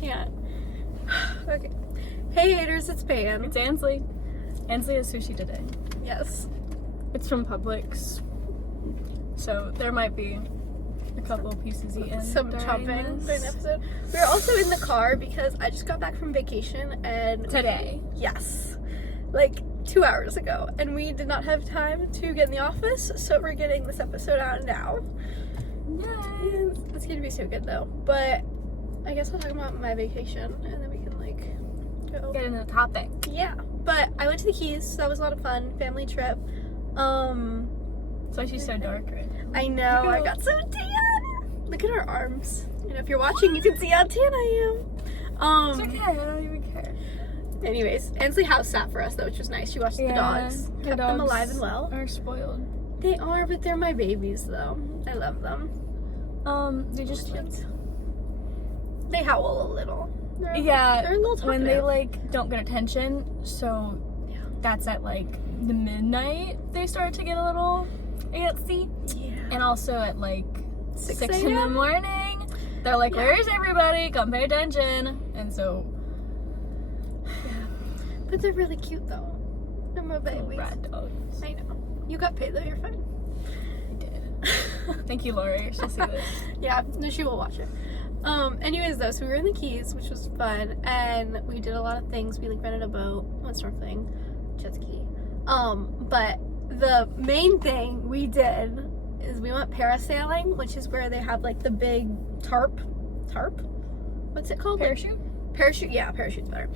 Yeah. Okay. Hey haters, it's Pam. It's Ansley. Ansley has sushi today. Yes. It's from Publix, so there might be a couple pieces eaten. Some during chopping during the this. episode. We're also in the car because I just got back from vacation and Today. Yes. Like 2 hours ago. And we did not have time to get in the office, so we're getting this episode out now. Yay! It's gonna be so good though. But I guess I'll talk about my vacation and then we can like go. Get into the topic. Yeah. But I went to the Keys, so that was a lot of fun. Family trip. That's why she's so dark right now. I know, I got so tan. Look at her arms. And if you're watching, you can see how tan I am. It's okay, I don't even care. Anyways, Ansley house sat for us though, which was nice. She watched the dogs. the Kept them dogs alive and well. are spoiled. They are, but they're my babies though. I love them. They just like, They howl a little. They're a little talkative. when they like don't get attention, so Yeah. that's at like the midnight they start to get a little antsy. Yeah. And also at like 6 6 in the a.m.? morning, they're like, Yeah. where's everybody? Come pay attention. And so, But they're really cute though. They're my little babies. rat dogs. I know. You got paid though, you're fine. I did. Thank you, Lori. She'll see this. Yeah, no, she will watch it. Anyways though, so we were in the Keys, which was fun, and we did a lot of things. We like rented a boat, went snorkeling, jet ski. But the main thing we did is we went parasailing, which is where they have like the big tarp? What's it called? Parachute? Parachute, yeah, parachute's better.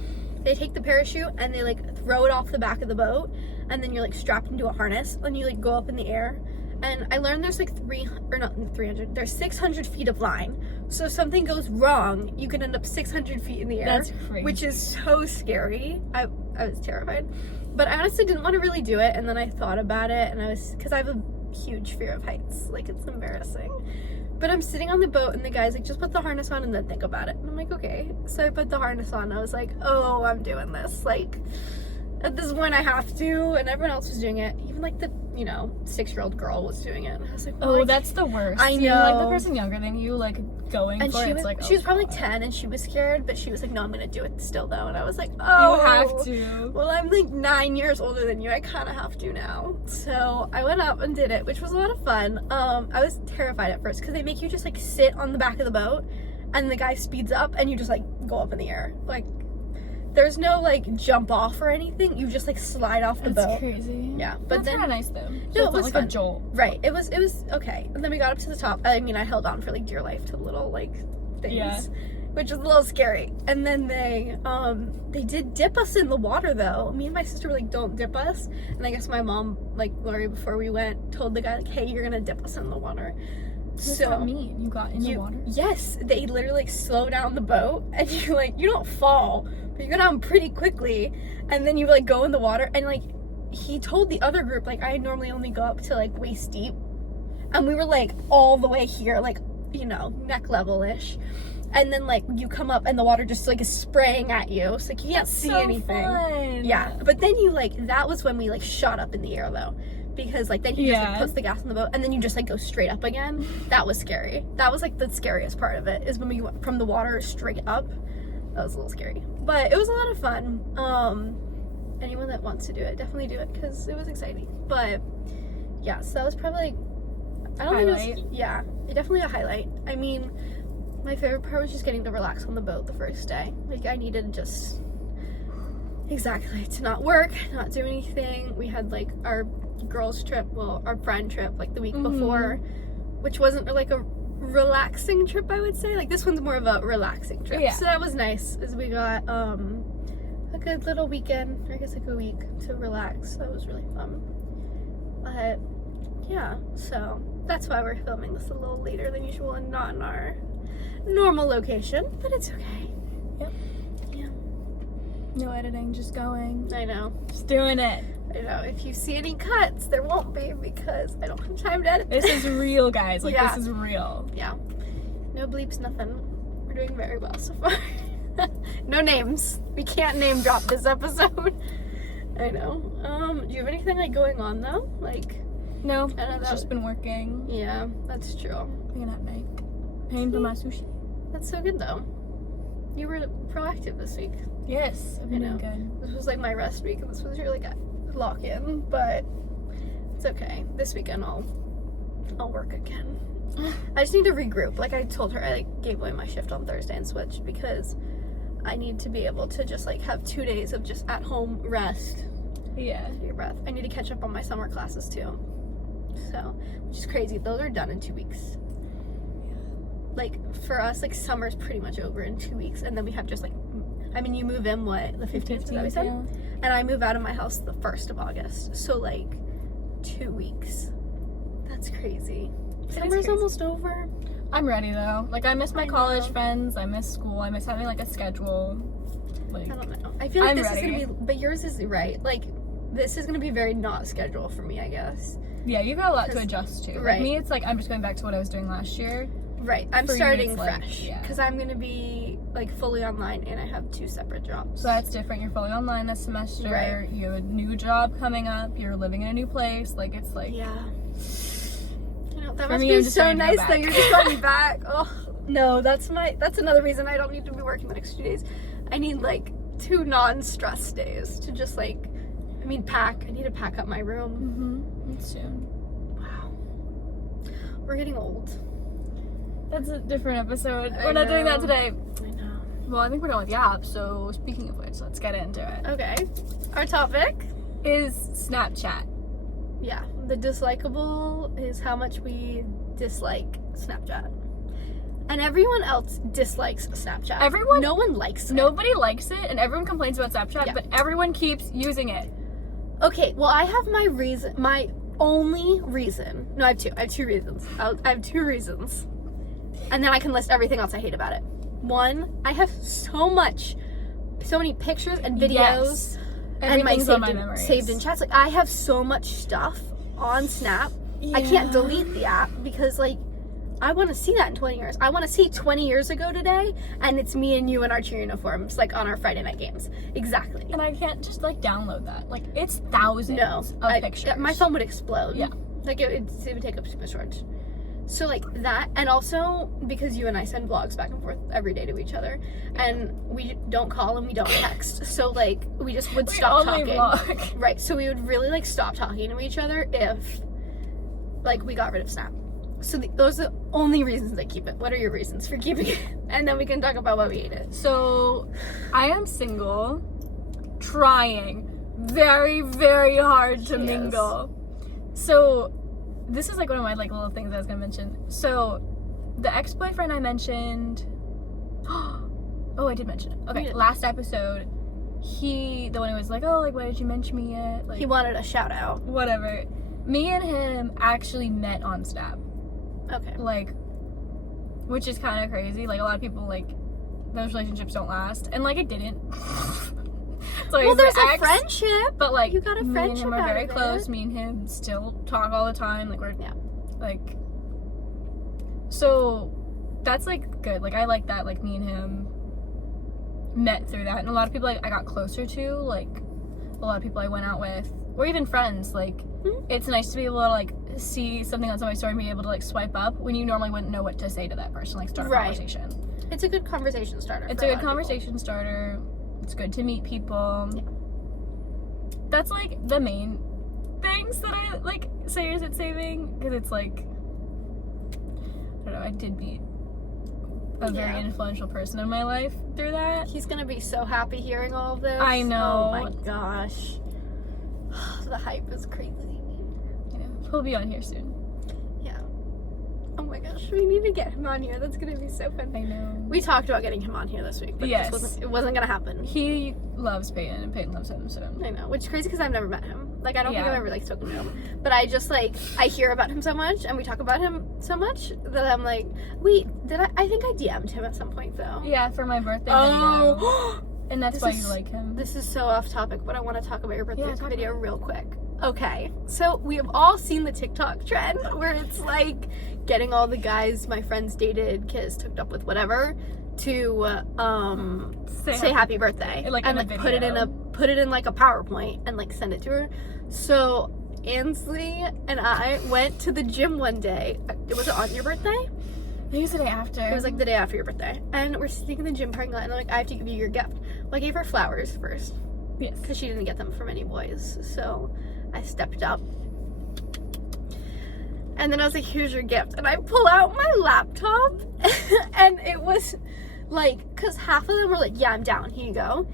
They take the parachute and they like throw it off the back of the boat, and then you're like strapped into a harness and you like go up in the air. And I learned there's like 300, there's 600 feet of line. So if something goes wrong, you can end up 600 feet in the air. That's crazy. Which is so scary. I was terrified. But I honestly didn't want to really do it, and then I thought about it, and because I have a huge fear of heights. Like, it's embarrassing. But I'm sitting on the boat, and the guy's like, just put the harness on and then think about it. And I'm like, okay. So I put the harness on, and I was like, oh, I'm doing this. Like, at this point I have to, and everyone else was doing it. Even like the 6-year-old girl was doing it. And I was like, well, Oh, like, that's the worst. I You like the know. person younger than you, like, going and for she it. was, It's like, she was probably God. 10 and she was scared, but she was like, no, I'm gonna do it still though. And I was like, oh, You have to. well, I'm like 9 years older than you. I kind of have to now. So I went up and did it, which was a lot of fun. I was terrified at first because they make you just like sit on the back of the boat, and the guy speeds up and you just like go up in the air. Like, there's no like jump off or anything. You just like slide off the That's boat. crazy. Yeah, but That's then kind of nice though. So No, it's it not was like fun. a jolt. Right. It was okay. And then we got up to the top. I mean, I held on for like dear life to the little like things. Yeah. Which was a little scary. And then they did dip us in the water though. Me and my sister were like, don't dip us. And I guess my mom, like Lori, before we went, told the guy like, hey, you're gonna dip us in the water. What's that mean? You got in the water? Yes, they literally like slow down the boat and you don't fall, but you go down pretty quickly, and then you like go in the water, and like he told the other group, like, I normally only go up to like waist deep, and we were like all the way here, like, neck level-ish. And then like you come up and the water just like is spraying at you. So like you can't see so anything. Fun. Yeah. But then you like, that was when we like shot up in the air though. Because like then he just like Yeah. puts the gas in the boat and then you just like go straight up again. That was scary. That was like the scariest part of it, is when we went from the water straight up. That was a little scary. But it was a lot of fun. Anyone that wants to do it, definitely do it because it was exciting. But yeah, so that was probably like, I don't think it was, yeah, definitely a highlight. I mean, my favorite part was just getting to relax on the boat the first day. Like, I needed just, exactly, to not work, not do anything. We had like our girls trip, well, our friend trip like the week before, which wasn't like a relaxing trip, I would say. Like, this one's more of a relaxing trip. Yeah. So that was nice, as we got a good little weekend, I guess like a week to relax. That was really fun. But yeah, so that's why we're filming this a little later than usual and not in our normal location, but it's okay. Yep. Yeah. No editing, just going. I know. Just doing it. I know. If you see any cuts, there won't be because I don't have time to edit. This is real, guys. Like, Yeah. this is real. Yeah. No bleeps, nothing. We're doing very well so far. No names. We can't name drop this episode. I know. Do you have anything like going on though? Like, No, I know it's that- just been working. yeah, that's true. Being at night. Paying for my sushi. That's so good though. You were proactive this week. Yes, I've been I know. doing good. This was like my rest week, and this was your like lock in, but it's okay. This weekend I'll work again. I just need to regroup. Like I told her, I like gave away my shift on Thursday and switched because I need to be able to just like have 2 days of just at home rest. Yeah. Take your breath. I need to catch up on my summer classes too. So, which is crazy. Those are done in 2 weeks. Like for us, like summer's pretty much over in 2 weeks, and then we have just like, I mean, you move in what, the 15th? Is that what we said? Yeah. And I move out of my house the 1st of August. So like 2 weeks. That's crazy. It is Summer's crazy. almost over. I'm ready though. Like I miss my I college know. friends. I miss school. I miss having like a schedule. Like I don't know. I feel like I'm this is ready. gonna be, but yours is right. Like this is gonna be very not schedule for me, I guess. yeah, you got a lot to 'Cause- adjust to. Like right. me, it's like I'm just going back to what I was doing last year. Right. I'm For you, starting it's like, fresh yeah. because I'm gonna be like fully online, and I have 2 separate jobs. So that's different. You're fully online this semester. Right. You have a new job coming up. You're living in a new place. Like it's like yeah. You know, that For must me, be I'm just so ready to go nice back. that you're just going back. Oh no, that's another reason I don't need to be working the next 2 days. I need like 2 non-stress days to just like, I mean, pack. I need to pack up my room. me soon. Wow. We're getting old. That's a different episode. I We're not doing that know. today. I know. Well, I think we're done with the app. So speaking of which, let's get into it. Okay. Our topic, Is Snapchat. yeah, the dislikable is how much we dislike Snapchat. And everyone else dislikes Snapchat. Everyone- No one likes it. Nobody likes it, and everyone complains about Snapchat, Yeah. but everyone keeps using it. Okay, well, I have my only reason. No, I have 2. I have 2 reasons. I have 2 reasons. And then I can list everything else I hate about it. 1, I have so many pictures and videos Yes. and my Everything's on my memories. saved in chats. Like, I have so much stuff on Snap. I can't Yeah. delete the app because, like, I want to see that in 20 years. I want to see 20 years ago today, and it's me and you in our cheer uniforms, like, on our Friday night games. Exactly. And I can't just like download that. Like it's thousands No, of pictures. my phone would explode. Yeah. Like it would take up too much storage. So like that, and also because you and I send vlogs back and forth every day to each other, and we don't call and we don't text. So like we just would stop only talking. vlog. Right. So we would really like stop talking to each other if like we got rid of Snap. So those are the only reasons I keep it. What are your reasons for keeping it? And then we can talk about why we hate it. So I am single, trying very, very hard to She is. mingle. So this is like one of my like little things I was gonna mention. So the ex-boyfriend I mentioned. Oh, I did mention it. Okay, You did. last episode, the one who was like, oh, like why did you mention me yet? Like He wanted a shout out. whatever. Me and him actually met on Snap. Okay. Like, which is kind of crazy. Like a lot of people like those relationships don't last, and like it didn't. So Well, he's there's my a ex, friendship. but like you got a me and friendship him are out very of close. it. Me and him still talk all the time. Like we're Yeah. like, so that's like good. Like I like that. Like me and him met through that, and a lot of people like I got closer to, like a lot of people I went out with, or even friends. Like Mhm. it's nice to be able to like see something on somebody's story and be able to like swipe up when you normally wouldn't know what to say to that person. Like start a Right. conversation. It's a good conversation starter. It's for a lot good of people. conversation starter. It's good to meet people. Yeah. That's like the main things that I like say is it saving, because it's like I don't know, I did meet a very Yeah. influential person in my life through that. He's gonna be so happy hearing all of this. I know. Oh my gosh. The hype is crazy. You know, he'll be on here soon. Yeah. Oh my gosh, we need to get him on here. That's gonna be so fun. I know. We talked about getting him on here this week, but Yes. it wasn't gonna happen. He loves Peyton and Peyton loves him, so I know, which is crazy because I've never met him. Like, I don't think Yeah. I've ever like spoken to him, but I just like I hear about him so much, and we talk about him so much that I'm like, wait, did I think I DM'd him at some point though. yeah, for my birthday video. Oh, And that's This why is- you like him. this is so off topic, but I want to talk about your birthday Yeah, talk video about real quick. Okay, so we have all seen the TikTok trend where it's like getting all the guys my friends dated, kissed, hooked up with, whatever, to say happy birthday, Like, and in a like put it in like a PowerPoint and like send it to her. So Ansley and I went to the gym one day. Was it on your birthday? It was the day after. It was like the day after your birthday. And we're sitting in the gym parking lot, and they're like, I have to give you your gift. Well, I gave her flowers first. Yes. Because she didn't get them from any boys. So I stepped up. And then I was like, here's your gift. And I pull out my laptop. And it was like, because half of them were like, yeah, I'm down. Here you go.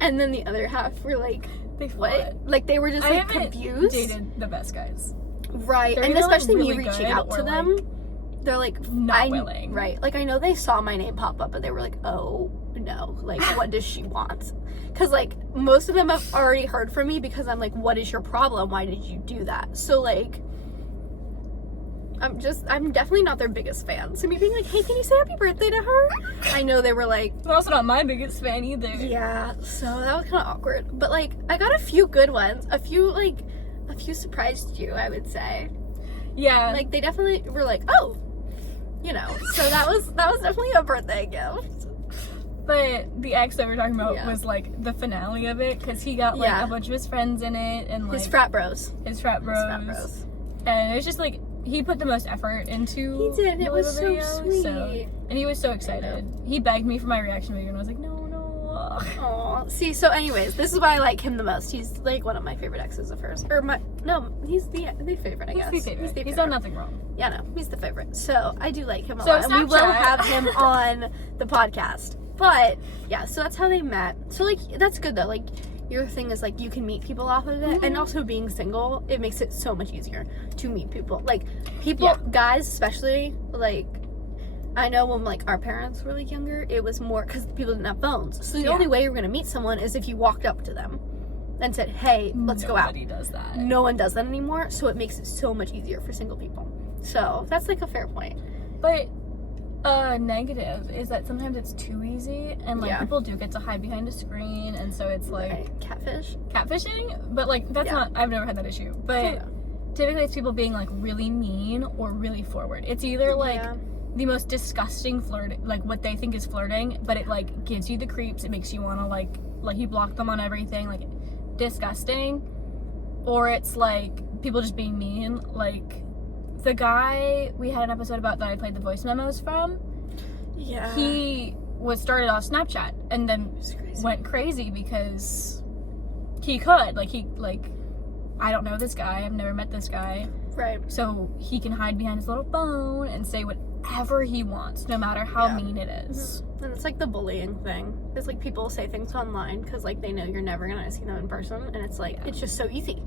And then the other half were like, They what? fought. Like, they were just I like haven't confused. dated the best guys. Right. They're And either, especially like, me really reaching good out to or, them. like, They're like, not willing. Right. Like, I know they saw my name pop up, but they were like, oh, no. Like, what does she want? Because, like, most of them have already heard from me because I'm like, what is your problem? Why did you do that? So, like, I'm definitely not their biggest fan. So me being like, hey, can you say happy birthday to her? I know they were like, They're also not my biggest fan either. yeah. So that was kind of awkward. But, like, I got a few good ones. A few surprised you, I would say. Yeah. Like, they definitely were like, oh, you know. So that was definitely a birthday gift. But the ex that we were talking about Yeah. was like the finale of it because he got like Yeah. a bunch of his friends in it and like His frat bros. his frat bros. And it was just like he put the most effort into. He did. the It was little so video, sweet. and he was so excited. He begged me for my reaction video, and I was like, no. Aw. See, so anyways, this is why I like him the most. He's like one of my favorite exes of hers. He's the favorite, I guess. He's the favorite. He's the He's favorite. done nothing wrong. Yeah, no, he's the favorite. So I do like him a So lot. And we will Snapchat. have him on the podcast. But yeah, so that's how they met. So like that's good though. Like your thing is like you can meet people off of it, and also being single, it makes it so much easier to meet people. Like people, Yeah. guys especially. Like I know when like our parents were like younger, it was more because people didn't have phones. So the Yeah. only way you were gonna meet someone is if you walked up to them and said, "Hey, let's go out." Nobody does that. No one does that anymore, so it makes it so much easier for single people. So that's like a fair point. But negative is that sometimes it's too easy, and like Yeah. people do get to hide behind a screen, and so it's like Right. Catfish. catfishing. But like that's Yeah. not. I've never had that issue. But Yeah. typically it's people being like really mean or really forward. It's either like Yeah. the most disgusting flirt, like what they think is flirting, but it like gives you the creeps. It makes you want to like you block them on everything, like disgusting. Or it's like people just being mean. Like the guy we had an episode about that I played the voice memos from. Yeah. He was started off Snapchat and then It's crazy. went crazy because he could I don't know this guy. I've never met this guy. Right. So he can hide behind his little phone and say whatever he wants, no matter how Yeah. mean it is. And it's like the bullying thing. It's like people say things online because like they know you're never gonna see them in person, and it's like it's just so easy.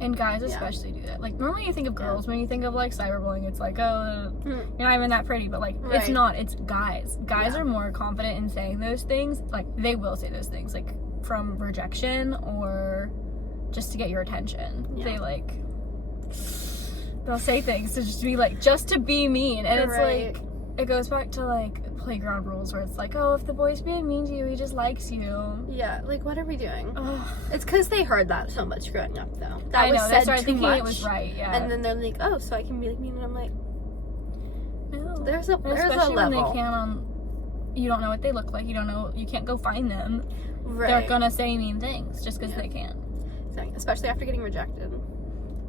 And guys Yeah. especially do that. Like normally you think of girls when you think of like cyberbullying. It's like, oh, Mm. you're not even that pretty. But like it's Right. not. It's guys. Guys Yeah. are more confident in saying those things. Like they will say those things like from rejection or just to get your attention. Yeah. They'll say things to just be like just to be mean, and it's Right. like it goes back to like playground rules where it's like, oh, if the boy's being mean to you, he just likes you. Yeah. Like what are we doing? Ugh. It's because they heard that so much growing up, though. That I was know. said They started too thinking much, it was right. Yeah. and then they're like, "Oh, so I can be like mean," and I'm like, no. "There's a And there's a especially when level." they can't. You don't know what they look like. You don't know. You can't go find them. Right. They're gonna say mean things just because Yeah. they can. Exactly. Especially after getting rejected.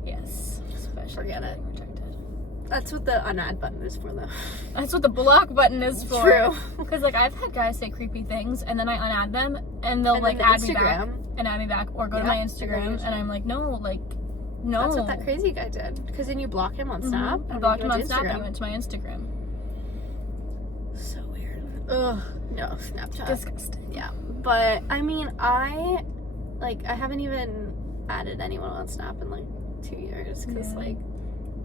Yes. Especially Forget it. getting rejected. That's what the unadd button is for, though. That's what the block button is for. True. Because like I've had guys say creepy things and then I unadd them and they'll And like then the add me back Instagram. and add me back or go to Yeah, my they go to Instagram your and I'm like no. That's what that crazy guy did. Because then you block him on Snap. I and blocked then him you on went to Snap and he Instagram. went to my Instagram. So weird. Ugh. No, Snapchat. Disgusting. Yeah. But, I mean, I haven't even added anyone on Snap in, 2 years. Because, Yeah.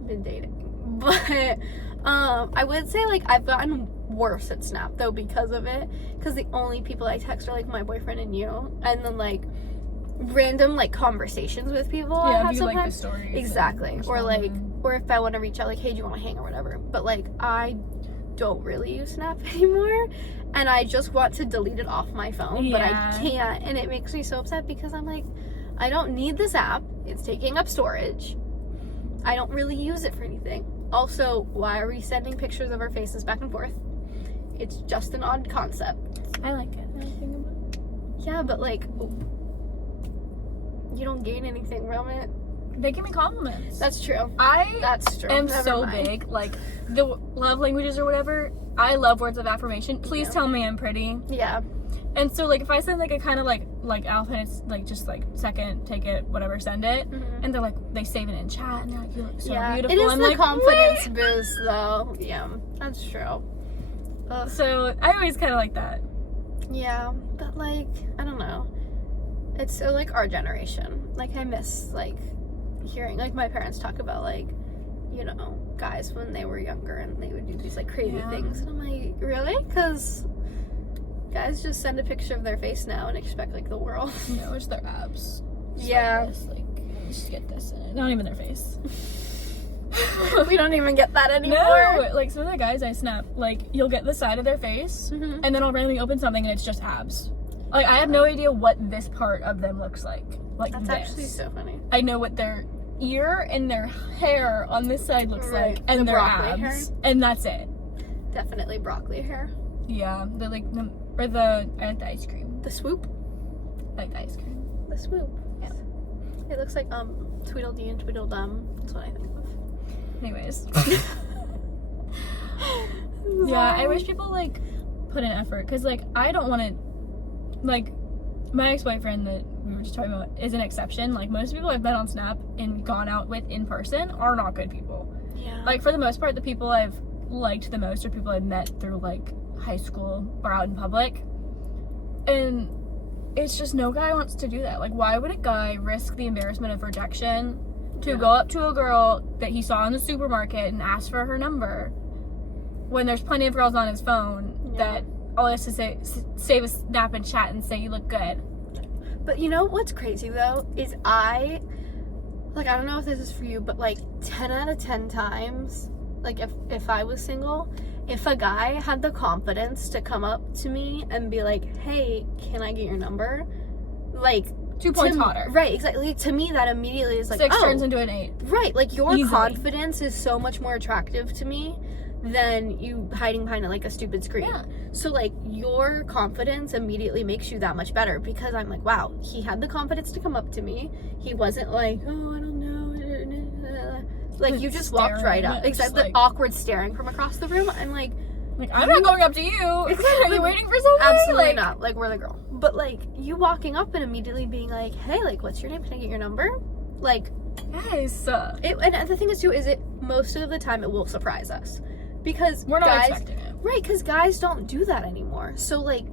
been dating. But, I would say, I've gotten worse at Snap, though, because of it. Because the only people I text are, my boyfriend and you. And then, random, conversations with people I have if you like the sometimes. stories. Exactly. and Or respond. or if I want to reach out, hey, do you want to hang or whatever. But I don't really use Snap anymore, and I just want to delete it off my phone, but I Yeah. can't, and it makes me so upset because I'm like, I don't need this app. It's taking up storage. I don't really use it for anything. Also, why are we sending pictures of our faces back and forth? It's just an odd concept. I like it. I like thinking about it. Yeah, but you don't gain anything from it. they give me compliments. That's true. That's true. am Never so mind. big. Like, the love languages or whatever, I love words of affirmation. Please tell me I'm pretty. Yeah. And so, like, if I send, like, a kind of, like outfit, it's, like, just, like, second, take it, whatever, send it. Mm-hmm. And they're, like, they save it in chat, and they're, like, you look so beautiful. It is I'm the like, confidence "Wait." boost, though. Yeah, that's true. Ugh. So, I always kind of like that. Yeah, but, like, I don't know. It's so, like, our generation. Like, I miss, like, hearing, like, my parents talk about, like, you know, guys when they were younger and they would do these, like, crazy things. And I'm like, really? Because guys just send a picture of their face now and expect, like, the world. No, it's their abs. Just Yeah. Like, this, like, just get this in it. Not even their face. We don't even get that anymore. No! Like, some of the guys I snap, like, you'll get the side of their face, Mhm. and then I'll randomly open something and it's just abs. Like, I have no idea what this part of them looks like. Like, That's this. actually so funny. I know what their ear and their hair on this side looks Right. like, and The their broccoli abs. hair? And that's it. Definitely broccoli hair. Yeah, I like the ice cream. The swoop. I like the ice cream. The swoop. Yeah. It looks like Tweedledee and Tweedledum. That's what I think of. Anyways. Yeah, I wish people, like, put in effort, because, like, I don't want to, like, my ex-boyfriend that we were just talking about is an exception. Like, most people I've met on Snap and gone out with in person are not good people. Yeah. Like, for the most part, the people I've liked the most are people I've met through, like, high school or out in public. And it's just no guy wants to do that. Like, why would a guy risk the embarrassment of rejection to go up to a girl that he saw in the supermarket and ask for her number when there's plenty of girls on his phone that all he has to say, save a snap and chat and say you look good. But you know what's crazy though is I don't know if this is for you, but like 10 out of 10 times, like if I was single, if a guy had the confidence to come up to me and be like, hey, can I get your number? Like 2 points hotter. Right, exactly. To me that immediately is like, 6 oh, turns into an 8. right, like your Easily. confidence is so much more attractive to me than you hiding behind like a stupid screen. Yeah. So like your confidence immediately makes you that much better because I'm like, wow, he had the confidence to come up to me. He wasn't like, oh, I don't know. Like you just walked right up. Just, Exactly. like, Awkward staring from across the room. I'm like, I'm not going up to you. Exactly. Are you waiting for somebody? absolutely Like, not. Like we're the girl. But like you walking up and immediately being like, hey, like what's your name? Can I get your number? Like Guys, and the thing is too is it most of the time it will surprise us because we're not guys, expecting it. right, because guys don't do that anymore. So like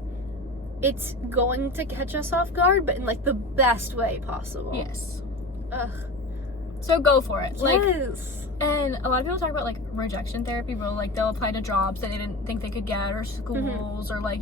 it's going to catch us off guard, but in like the best way possible. Yes. Ugh. So go for it. Like, Yes. and a lot of people talk about like rejection therapy, where like they'll apply to jobs that they didn't think they could get, or schools, or like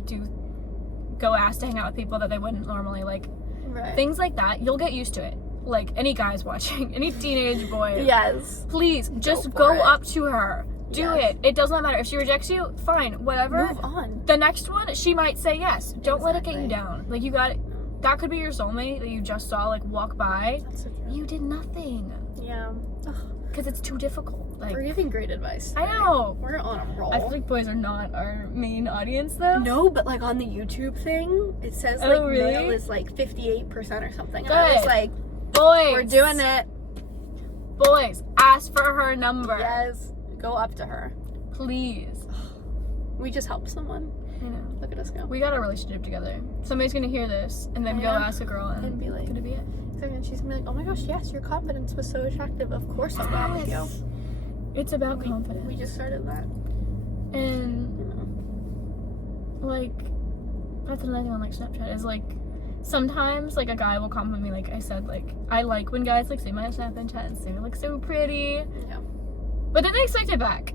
go ask to hang out with people that they wouldn't normally, like Right. things like that. You'll get used to it. Like any guys watching, any teenage boy, Yes. please just for go it. up to her. Do Yes. it. It does not matter if she rejects you. Fine, whatever. Move on. The next one, she might say yes. Don't let it get you Exactly. down. Like you got, that could be your soulmate that you just saw like walk by. That's so true. You did nothing Yeah. Ugh. because it's too difficult. Like We're giving great advice. I today. know. We're on a roll. I feel like boys are not our main audience though. No, but like on the YouTube thing, it says Oh, like really? male is like 58% or something. And I was Good. like, Boys, we're doing it. Boys, ask for her number. Yes. Go up to her. Please. We just helped someone. You know. Look at us go. We got a relationship together. Somebody's gonna hear this and then go Yeah. ask a girl and be like, gonna be it. and she's gonna be like, oh my gosh, yes, your confidence was so attractive. Of course I'll go out with you. It's about confidence. We just started that. And You know. like that's another thing on like Snapchat is like sometimes like a guy will compliment me, like I said, like I like when guys like say my Snapchat and say I look so pretty, Yeah. but then they expect it back.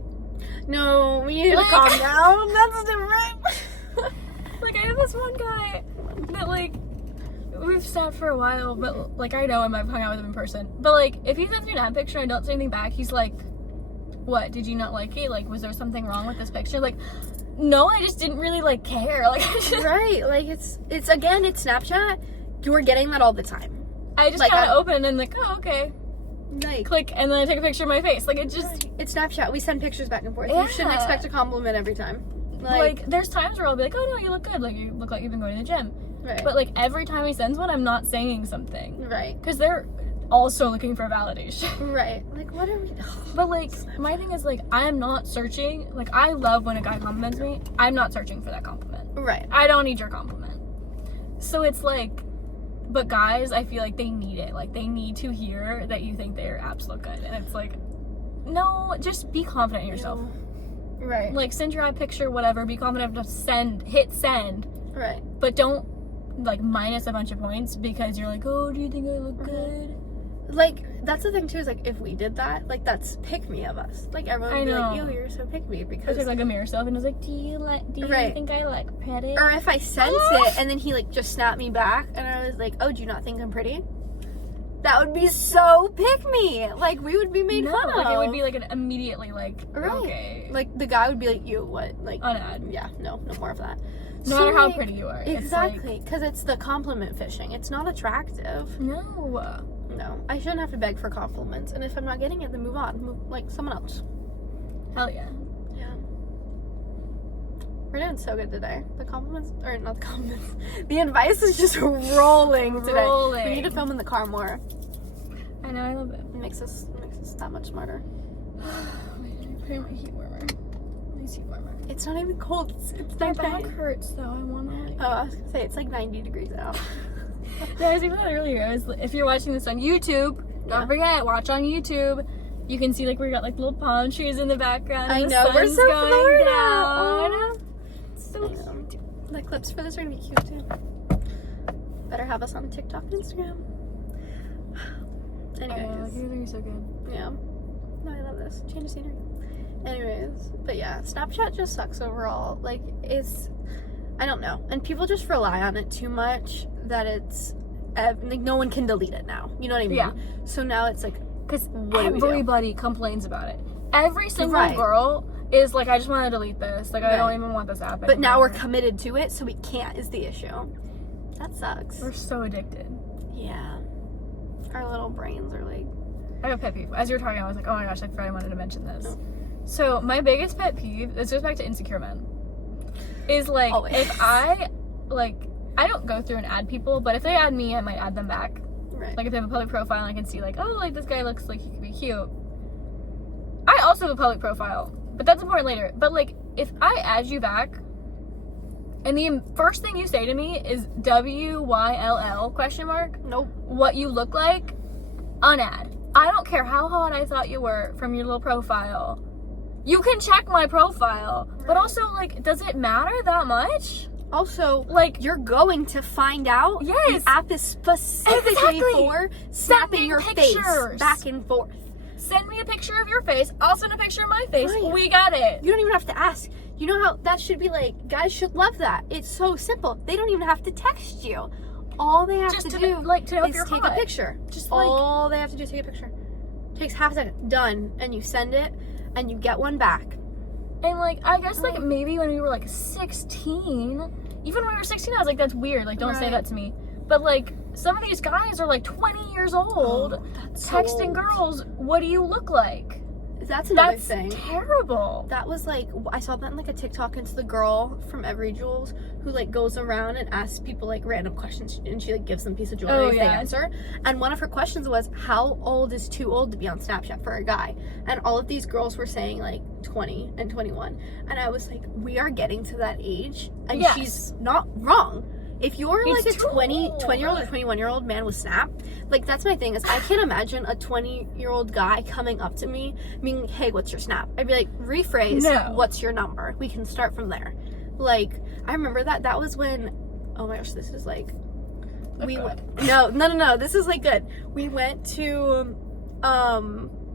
No, we need to Like- calm down. That's different. Like I have this one guy that like we've sat for a while, but like I know him, I've hung out with him in person, but like if he sends me an ad picture and I don't say anything back, he's like, what, did you not like it? Like was there something wrong with this picture? Like no, I just didn't really like care. Like I just, Right. Like it's again, it's Snapchat. You're getting that all the time. I just Like, kind I- of open and like, oh okay, Like click, and then I take a picture of my face. Like it just it's Snapchat. We send pictures back and forth. Yeah. You shouldn't expect a compliment every time. like there's times where I'll be like, oh no, you look good. Like you look like you've been going to the gym. right. But like every time he sends one, I'm not saying something right. because they're also looking for validation. Right. Like, what are we... But, like, my thing is, like, I am not searching. Like, I love when a guy compliments me. I'm not searching for that compliment. Right. I don't need your compliment. So it's like, but guys, I feel like they need it. Like, they need to hear that you think their abs look good. And it's like, no, just be confident in yourself. Right. Like, send your eye picture, whatever. Be confident to hit send. Right. But don't, like, minus a bunch of points because you're like, oh, do you think I look good? Like, that's the thing too, is like, if we did that, like, that's pick me of us. Like, everyone would be like, yo, you're so pick me, I because took like a mirror selfie and was like, do you Right. think I look pretty? or if I sent it and then he like just snapped me back and I was like, oh, do you not think I'm pretty? That would be so pick me. Like, we would be made fun of. Like, it would be like an immediately like, Right. okay. Like, the guy would be like, you what? Like, An ad. yeah, no more of that. No matter how pretty you are. Exactly, because it's the compliment fishing. It's not attractive. It's like, no. No, I shouldn't have to beg for compliments, and if I'm not getting it, then move on. Move, like, someone else. Hell yeah. Yeah. We're doing so good today. The compliments, or not the compliments, the advice is just rolling today. We need to film in the car more. I know, I love it. It makes us that much smarter. I'm putting my heat warmer. Nice heat warmer. It's not even cold. It's My not back bad. hurts though. I want to like... Oh, I was gonna say, it's like 90 degrees out. No, I was even that earlier. If you're watching this on YouTube, don't forget, watch on YouTube. You can see like we got like little palm trees in the background. I And know, the we're sun's so going Florida. down. Aw. It's so cute. The clips for this are gonna be cute too. Better have us on TikTok and Instagram. Anyways, You guys are so good. yeah. No, I love this. Change of scenery. Anyways, but yeah, Snapchat just sucks overall. Like, I don't know. And people just rely on it too much that it's, like, no one can delete it now. You know what I mean? Yeah. So now it's like, Because what do we do? everybody complains about it. Every single Right. girl is like, I just want to delete this. Like, I don't Right. even want this app but now we're anymore. committed to it, so we can't, is the issue. That sucks. We're so addicted. Yeah. Our little brains are like, I have a pet peeve. As you were talking, I was like, oh my gosh, I forgot I wanted to mention this. Oh. So, my biggest pet peeve, this goes back to insecure men, is like, Always. if I don't go through and add people, but if they add me, I might add them back. right. Like, if they have a public profile and I can see, like, oh, like, this guy looks like he could be cute. I also have a public profile, but that's important later. But, like, if I add you back, and the first thing you say to me is WYLL question mark, Nope. what you look like, unadd. I don't care how hot I thought you were from your little profile. You can check my profile, but also, like, does it matter that much? Also, Like, you're going to find out Yes. the app is specifically Exactly. for snapping me your pictures. face back and forth. send me a picture of your face. I'll send a picture of my face. Right. We got it. You don't even have to ask. You know how that should be like, guys should love that. It's so simple. They don't even have to text you. All they have Just to to, do like, to know if is you're take hot. a picture. Just, like- all they have to do is take a picture. Takes half a second. Done. And you send it and you get one back. And, like, I guess, like, Right. maybe when we were, like, 16, even when we were 16, I was like, that's weird. Like, don't say Right. that to me. But, like, some of these guys are, like, 20 years old, That's so texting old. girls, what do you look like? That's another That's thing. terrible. That was like, I saw that in like a TikTok. It's the girl from Every Jewels who like goes around and asks people like random questions, and she like gives them a piece of jewelry Oh, if they yeah. answer. And one of her questions was, how old is too old to be on Snapchat for a guy? And all of these girls were saying like 20 and 21. And I was like, we are getting to that age, and Yes. she's not wrong. If you're It's like a too 20-year-old or old. 21-year-old man with Snap, like that's my thing is I can't imagine a 20-year-old guy coming up to me being, hey, what's your Snap? I'd be like, rephrase, No. what's your number? We can start from there. Like, I remember that was when, oh my gosh, this is like, we God. went, no, this is like good. We went to,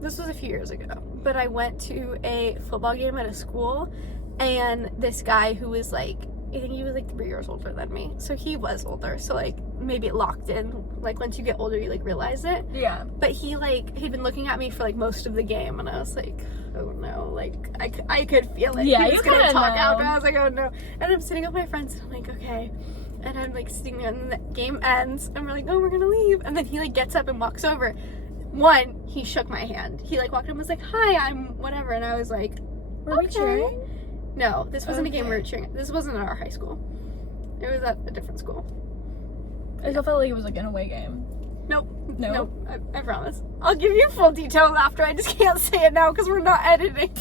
this was a few years ago, but I went to a football game at a school, and this guy who was like, I think he was like 3 years older than me. So he was older. So like maybe it locked in. Like once you get older, you like realize it. Yeah. But he like, he'd been looking at me for like most of the game, and I was like, oh no, like I could feel it. Yeah, He you was gonna kinda talk out. know. And I was like, oh no. And I'm sitting with my friends, and I'm like, okay. And I'm like sitting, and the game ends, and we're like, oh, we're gonna leave. And then he like gets up and walks over. One, he shook my hand. He like walked in and was like, hi, I'm whatever. And I was like, Were we okay. cheering? No, this wasn't a game we were Okay. cheering. This wasn't at our high school. It was at a different school. I still felt like it was like an away game. Nope. No? Nope. I promise. I'll give you full details after. I just can't say it now because we're not editing.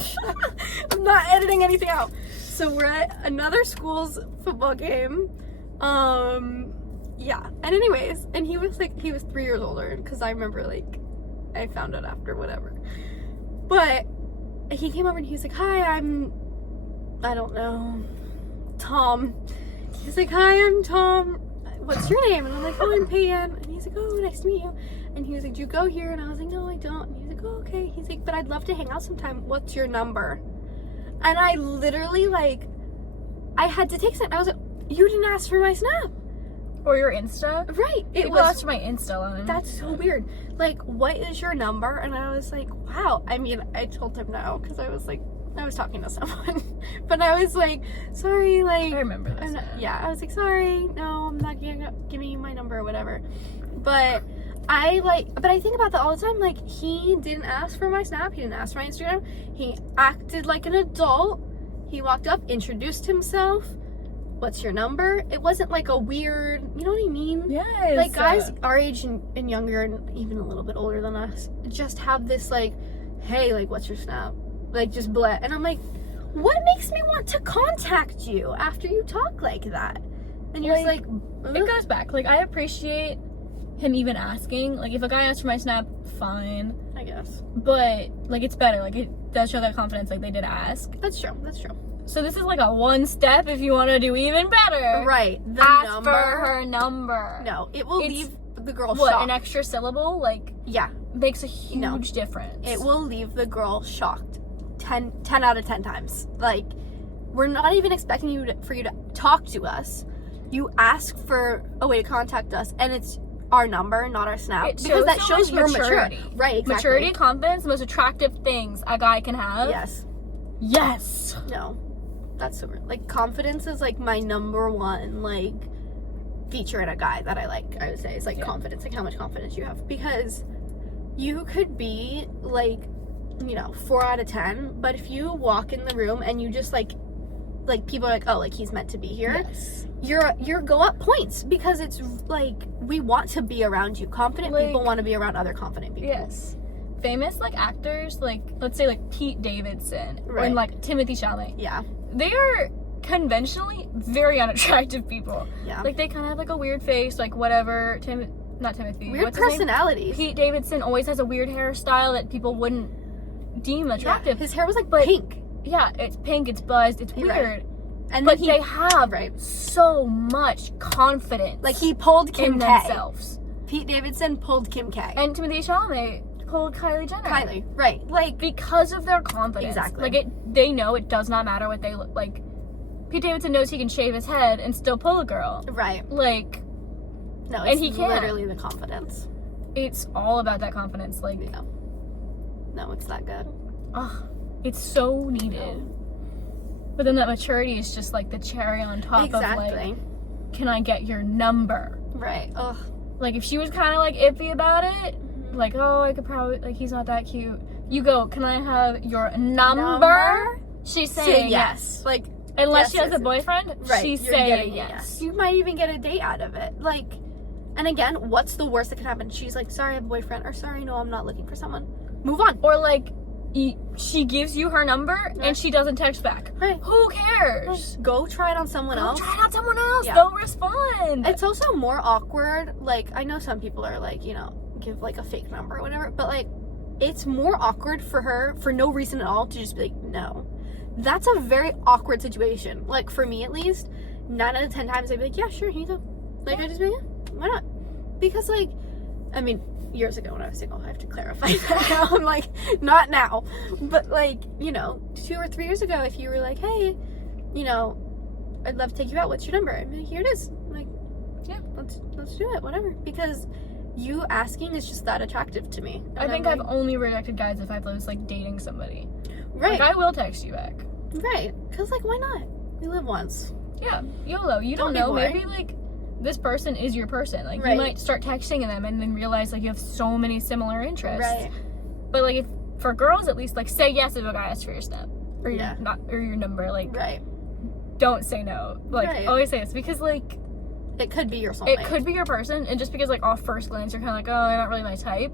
I'm not editing anything out. So we're at another school's football game. Yeah. And anyways, and he was 3 years older because I remember I found out after whatever. But he came over and he was like, "Hi, I don't know, Tom." He's like, "Hi, I'm Tom. What's your name?" And I'm like, "Oh, I'm Peyton." And he's like, "Oh, nice to meet you." And he was like, "Do you go here?" And I was like, "No, I don't." And he was like, "Oh, okay." He's like, "But I'd love to hang out sometime. What's your number?" And I literally I had to take it. I was like, "You didn't ask for my Snap." Or your Insta? Right. It People was. asked for my Insta line. That's so weird. What is your number? And I was like, wow. I mean, I told him no because I was talking to someone. But I was like, sorry, I remember this. I was like, sorry, no, I'm not giving you my number or whatever. But I think about that all the time. He didn't ask for my Snap. He didn't ask for my Instagram. He acted like an adult. He walked up, introduced himself. What's your number? It wasn't a weird, you know what I mean? Yes. Guys our age and younger and even a little bit older than us just have this hey, what's your Snap? Just blah. And I'm like, what makes me want to contact you after you talk like that? And you're just it goes back. I appreciate him even asking. If a guy asks for my Snap, fine. I guess. But, it's better. It does show that confidence, they did ask. That's true. So this is a one step if you want to do even better. Right. The ask number. for her number. No, it will leave the girl what, shocked. An extra syllable? Yeah. Makes a huge difference. It will leave the girl shocked 10 out of 10 times. We're not even expecting for you to talk to us. You ask for a way to contact us, and it's our number, not our Snap. Because that shows you're mature. Right, exactly. Maturity, confidence, the most attractive things a guy can have. Yes. Yes. No. That's so weird. Confidence is my number one feature in a guy that I like. I would say is confidence, how much confidence you have, because you could be 4 out of 10, but if you walk in the room and you just people are oh, he's meant to be here. Yes. You're go up points because it's we want to be around you. Confident people want to be around other confident people. Yes. Famous actors let's say Pete Davidson right. and Timothy Chalamet. Yeah. They are conventionally very unattractive people. Yeah. They kind of have a weird face, whatever. Not Timothy. Weird what's his name? personalities. Pete Davidson always has a weird hairstyle that people wouldn't deem attractive. Yeah. His hair was pink. Yeah, it's pink, it's buzzed, it's weird. Right. And but they have so much confidence. He pulled Kim in K. themselves. Pete Davidson pulled Kim K. And Timothy Chalamet pulled Kylie Jenner. Kylie, right. Because of their confidence. Exactly. They know it does not matter what they look like. Pete Davidson knows he can shave his head and still pull a girl. Right. And No, it's he can. literally the confidence. It's all about that confidence. Yeah. No, it's that good. Ugh, it's so needed. But then that maturity is just the cherry on top exactly. of can I get your number? Right. Ugh. If she was kind of iffy about it, oh, I could probably he's not that cute. You go, can I have your number? She's saying yes. Unless she has a boyfriend, right. She's You're saying yes. You might even get a date out of it. And again, what's the worst that could happen? She's sorry, I have a boyfriend, or sorry, no, I'm not looking for someone. Move on. Or she gives you her number and she doesn't text back. Right. Who cares? Go try it on someone else. Try it on someone else. Yeah. They'll respond. It's also more awkward. I know some people are give a fake number or whatever, but it's more awkward for her for no reason at all to just be no. That's a very awkward situation. For me at least, 9 out of 10 times I'd be yeah, sure, here you go. I just be why not? Because I mean, years ago when I was single, I have to clarify that now. I'm not now. But 2 or 3 years ago, if you were hey, I'd love to take you out, what's your number? I'd be here it is. Yeah, let's do it, whatever. Because you asking is just that attractive to me. I think I've only rejected guys if I was dating somebody. Right. I will text you back. Right. Because why not? We live once. Yeah. YOLO. You don't know. Maybe this person is your person. Right. You might start texting them and then realize you have so many similar interests. Right. But if for girls at least say yes if a guy asks for your Snap or your number. Right. Don't say no. Always say yes because It could be your soulmate. It could be your person, and just because like off first glance you're kind of like, oh, they're not really my type,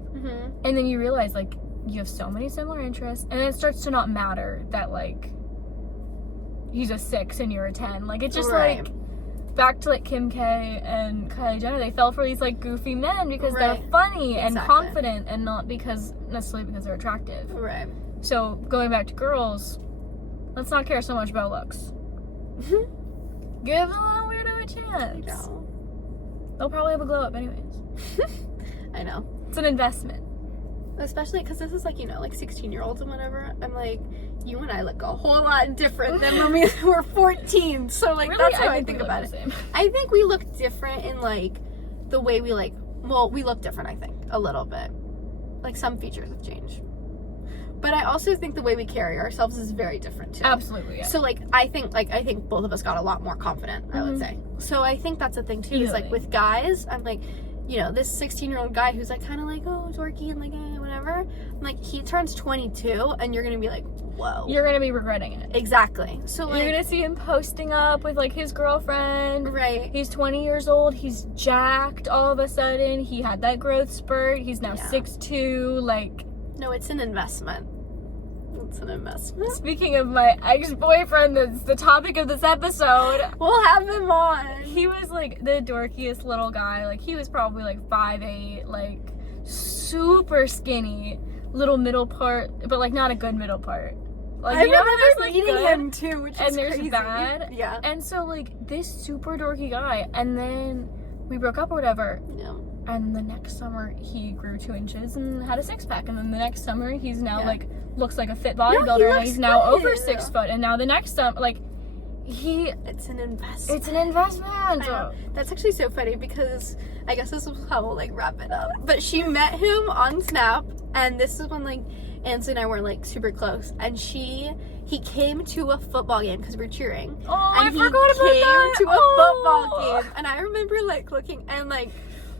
and then you realize like you have so many similar interests, and it starts to not matter that like he's a 6 and you're a 10. Like it's just like back to like Kim K and Kylie Jenner, they fell for these like goofy men because they're funny and confident, and not because necessarily because they're attractive. Right. So going back to girls, let's not care so much about looks. Give the little weirdo a chance. I know. They'll probably have a glow up anyways. I know. It's an investment. Especially because this is like, you know, like 16-year-olds and whatever. I'm like, you and I look a whole lot different than when we were 14. So like, Really? that's how I think about it. Same. I think we look different in like the way we like, well, we look different, I think, a little bit. Like some features have changed. But I also think the way we carry ourselves is very different too. Absolutely, yeah. So like I think both of us got a lot more confident, I would say. So I think that's the thing too, is like with guys, I'm like, you know, this 16-year-old guy who's like kind of like, oh, dorky and like whatever. I'm like, he turns 22 and you're gonna be like, whoa. You're gonna be regretting it. Exactly. So like, you're gonna see him posting up with like his girlfriend. Right. He's 20 years old. He's jacked all of a sudden. He had that growth spurt. He's now 6'2". Like, no, it's an investment. It's an investment. Speaking of my ex-boyfriend, that's the topic of this episode. We'll have him on. He was like the dorkiest little guy. Like he was probably like 5'8", like super skinny, little middle part, but like not a good middle part. Like, I you know remember there's like meeting good, him too, which and is there's crazy. bad. Yeah. And so like this super dorky guy, and then we broke up or whatever. Yeah. And the next summer he grew 2 inches and had a 6-pack, and then the next summer he's now like looks like a fit bodybuilder, and he's now over 6 foot, and now the next summer like it's an investment. It's an investment. I know. That's actually so funny because I guess this is how we'll like wrap it up. But she met him on Snap, and this is when like Ansley and I were like super close, and he came to a football game because we were cheering. Oh, and I forgot about that. He came to a football game, and I remember like looking and like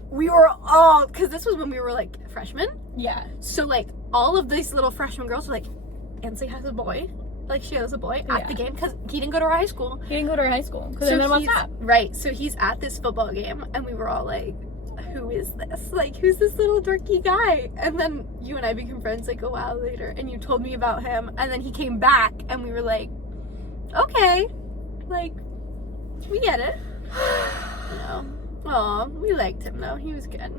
we were all, because this was when we were like freshmen. Yeah. So like all of these little freshman girls were like, Ansley has a boy. Like she has a boy at the game because he didn't go to our high school. He didn't go to our high school because I met him on Snap. Right. So he's at this football game, and we were all like, who is this? Like, who's this little dorky guy? And then you and I became friends like a while later, and you told me about him, and then he came back, and we were like, okay, like, we get it. You know. Aw, we liked him though. He was good.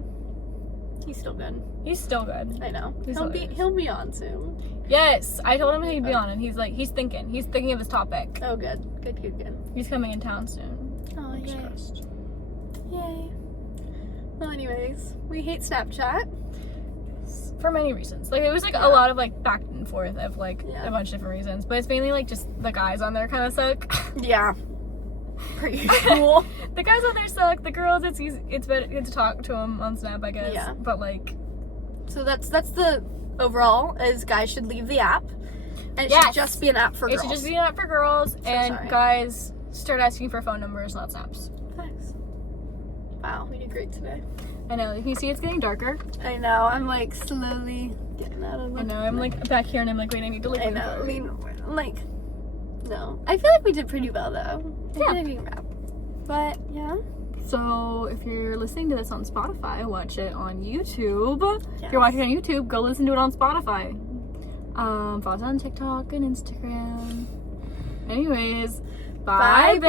He's still good. He's still good. I know. He'll be on soon. Yes, I told him he'd be on, and he's like, he's thinking of this topic. Oh, good. Good. He's coming in town soon. Oh, yay. Yay. Well, anyways, we hate Snapchat. For many reasons. Like, it was like a lot of like back and forth of like a bunch of different reasons, but it's mainly like just the guys on there kind of suck. Yeah. Pretty cool. The guys on there suck. The girls, it's better to talk to them on Snap, I guess. Yeah. But like, so that's the overall is guys should leave the app, and it should just be an app for girls. It should just be an app for girls, and guys start asking for phone numbers, not snaps. Thanks. Wow, we did great today. I know. You see, it's getting darker. I know. I'm like slowly getting out of it. I know. I'm like back here, and I'm like, wait, I need to look. I know. I mean, like, no. I feel like we did pretty well though. Yeah. But yeah. So if you're listening to this on Spotify, watch it on YouTube. Yes. If you're watching on YouTube, go listen to it on Spotify. Follow us on TikTok and Instagram. Anyways, bye, babe.